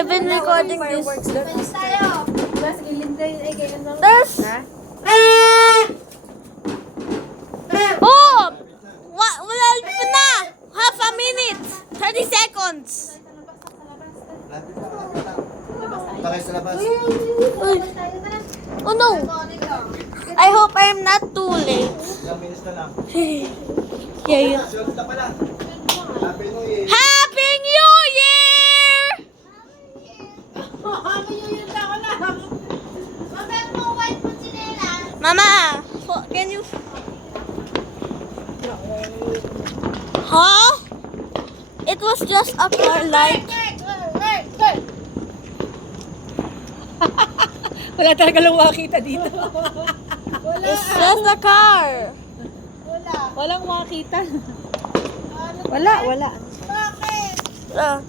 I've been recording this. There's... Oh! Wala na! Half a minute! 30 seconds! Bakit sa labas? Oh no! I hope I'm not too late. Ilang minutes na lang. Yeah, yeah. Sunod na pala. Happy New Year! Happy New Year! Mama, can you... Huh? It was just a car light. Wala talaga lang makita dito. It's just a car. Walang makita. Wala. Uh,